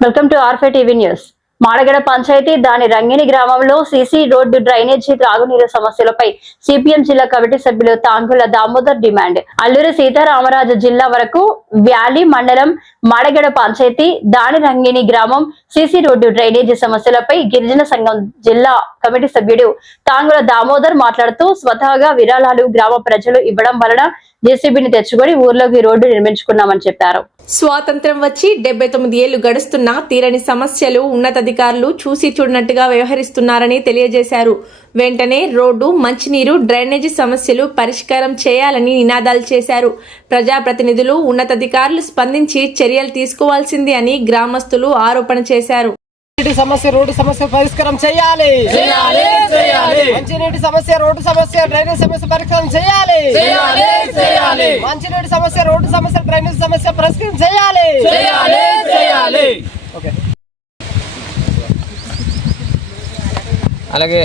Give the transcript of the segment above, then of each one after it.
Welcome to ఆర్ఫే TV news. Madagada panchayat దాని రంగిణి గ్రామంలో సీసీ రోడ్డు డ్రైనేజీ త్రాగునీరు సమస్యలపై సిపిఎం జిల్లా కమిటీ సభ్యులు తాంగుల దామోదర్ డిమాండ్. అల్లూరి సీతారామరాజు జిల్లా వరకు వ్యాలీ మండలం మాడగడ పంచాయతీ దాని రంగిణి గ్రామం సీసీ రోడ్డు డ్రైనేజీ సమస్యలపై గిరిజన సంఘం జిల్లా కమిటీ సభ్యుడు తాంగుల దామోదర్ మాట్లాడుతూ స్వతహాగా విరాళాలు గ్రామ ప్రజలు ఇవ్వడం వలన జేసీబీని తెచ్చుకొని ఊర్లోకి రోడ్డు నిర్మించుకున్నామని చెప్పారు. స్వాతంత్రం వచ్చి డెబ్బై తొమ్మిది ఏళ్ళు గడుస్తున్నా తీరని సమస్యలు ఉన్నతాధికారులు చూసి చూడనట్టుగా వ్యవహరిస్తున్నారని తెలియజేశారు. వెంటనే రోడ్డు మంచినీరు డ్రైనేజీ సమస్యలు పరిష్కారం చేయాలని నినాదాలు చేశారు. ప్రజాప్రతినిధులు ఉన్నతాధికారులు స్పందించి చర్యలు తీసుకోవాల్సింది అని గ్రామస్తులు ఆరోపణ చేశారు. నీటి సమస్య రోడ్డు సమస్య పరిష్కారం చేయాలి. చేయాలి చేయాలి. మంచినీటి సమస్య రోడ్డు సమస్య డ్రైనేజ్ సమస్య పరిష్కారం చేయాలి. చేయాలి చేయాలి. మంచినీటి సమస్య రోడ్డు సమస్య డ్రైనేజ్ సమస్య పరిష్కారం చేయాలి. చేయాలి చేయాలి. ఓకే. అలాగే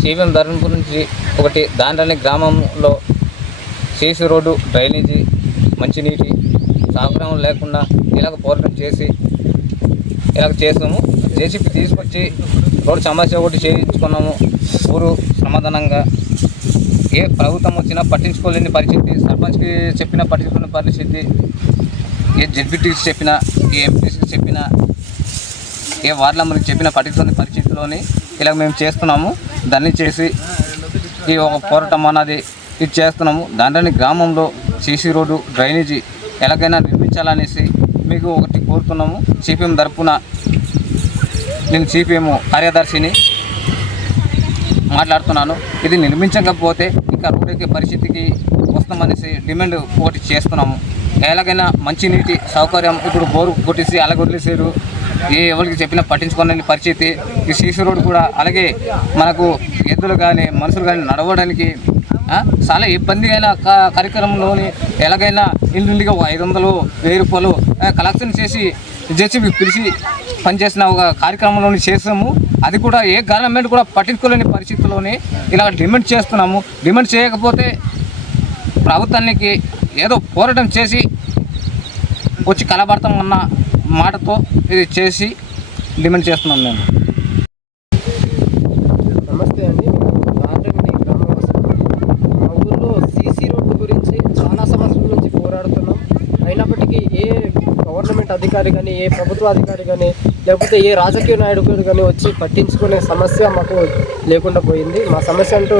సిపిఎం ధర్మపురం నుంచి ఒకటి దాంట్లోని గ్రామంలో సీసీ రోడ్డు డ్రైనేజీ మంచినీటి సహకారం లేకుండా ఇలాగ పోరాటం చేసి ఇలాగ చేసాము. జేసీపీ తీసుకొచ్చి రోడ్డు సమస్య ఒకటి చేయించుకున్నాము. ఊరు సమాధానంగా. ఏ ప్రభుత్వం వచ్చినా పట్టించుకోలేని పరిస్థితి సర్పంచ్కి చెప్పినా పట్టించుకునే పరిస్థితి ఏ జడ్పీటీకి చెప్పినా ఏ ఎంపీసీకి చెప్పినా ఏ వార్డుల మనకి చెప్పిన పట్టించుకునే పరిస్థితిలోని ఇలా మేము చేస్తున్నాము. దాన్ని చేసి ఈ ఒక పోరాటం అన్నది ఇది చేస్తున్నాము. దాంట్లోని గ్రామంలో సీసీ రోడ్డు డ్రైనేజీ ఎలాగైనా నిర్మించాలనేసి మీకు ఒకటి కోరుతున్నాము. సిపిఎం తరపున నేను సిపిఎం కార్యదర్శిని మాట్లాడుతున్నాను. ఇది నిర్మించకపోతే ఇంకా రోడ్డుకి పరిస్థితికి వస్తామనేసి డిమాండ్ ఒకటి చేస్తున్నాము. ఎలాగైనా మంచినీటి సౌకర్యం ఇప్పుడు బోరు కొట్టేసి అలాగ ఏ ఎవరికి చెప్పినా పట్టించుకోలేని పరిస్థితి. ఈ సీసీ రోడ్ కూడా అలాగే మనకు ఎద్దులు కానీ మనుషులు కానీ నడవడానికి చాలా ఇబ్బంది అయిన కార్యక్రమంలోని ఎలాగైనా ఇంటింటికి ఒక ఐదు వందలు వెయ్యి రూపాయలు కలెక్షన్ చేసి జెసిబి పిలిచి పనిచేసిన ఒక కార్యక్రమంలోని చేసాము. అది కూడా ఏ గవర్నమెంట్ కూడా పట్టించుకోలేని పరిస్థితుల్లోనే ఇలా డిమాండ్ చేస్తున్నాము. డిమాండ్ చేయకపోతే ప్రభుత్వానికి ఏదో పోరాటం చేసి వచ్చి కలబడతామన్న మాటతో ఇది చేసి డిమాండ్ చేస్తున్నాం మేము నమస్తే అండి రాజండి గ్రామవాసులు మా ఊర్లో సీసీ రోడ్డు గురించి చాలా సంవత్సరాల నుంచి పోరాడుతున్నాం అయినప్పటికీ ఏ గవర్నమెంట్ అధికారి కానీ ఏ ప్రభుత్వ అధికారి కానీ లేకపోతే ఏ రాజకీయ నాయకుడు కానీ వచ్చి పట్టించుకునే సమస్య మాకు లేకుండా పోయింది. మా సమస్య అంటూ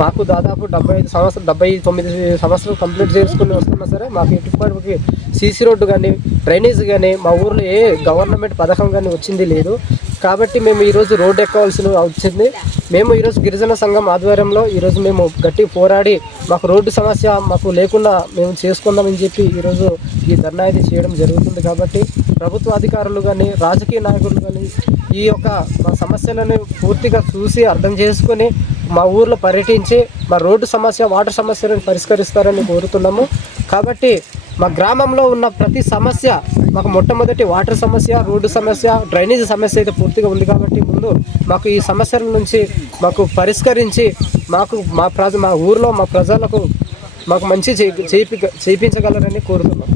మాకు దాదాపు డెబ్బై ఐదు సంవత్సరాలు డెబ్బై తొమ్మిది సంవత్సరాలు కంప్లీట్ చేసుకుని వస్తున్నా సరే మాకు ఇప్పటికి సీసీ రోడ్డు కానీ డ్రైనేజ్ కానీ మా ఊర్లో ఏ గవర్నమెంట్ పథకం కానీ వచ్చింది లేదు. కాబట్టి మేము ఈరోజు రోడ్డు ఎక్కవలసిన వచ్చింది. మేము ఈరోజు గిరిజన సంఘం ఆధ్వర్యంలో ఈరోజు మేము గట్టి పోరాడి మాకు రోడ్డు సమస్య మాకు లేకుండా మేము చేసుకుందామని చెప్పి ఈరోజు ఈ ధర్నా అయితే చేయడం జరుగుతుంది కాబట్టి ప్రభుత్వ అధికారులు కానీ రాజకీయ నాయకులు కానీ ఈ యొక్క మా సమస్యలను పూర్తిగా చూసి అర్థం చేసుకొని మా ఊర్లో పర్యటించి మా రోడ్డు సమస్య వాటర్ సమస్యలను పరిష్కరిస్తారని కోరుతున్నాము. కాబట్టి మా గ్రామంలో ఉన్న ప్రతి సమస్య మాకు మొట్టమొదటి వాటర్ సమస్య రోడ్డు సమస్య డ్రైనేజ్ సమస్య అయితే పూర్తిగా ఉంది కాబట్టి ముందు మాకు ఈ సమస్యల నుంచి మాకు పరిష్కరించి మాకు మా ప్రజ మా ఊర్లో మా ప్రజలకు మాకు మంచి చేయి చేయించగలరని కోరుతున్నాం.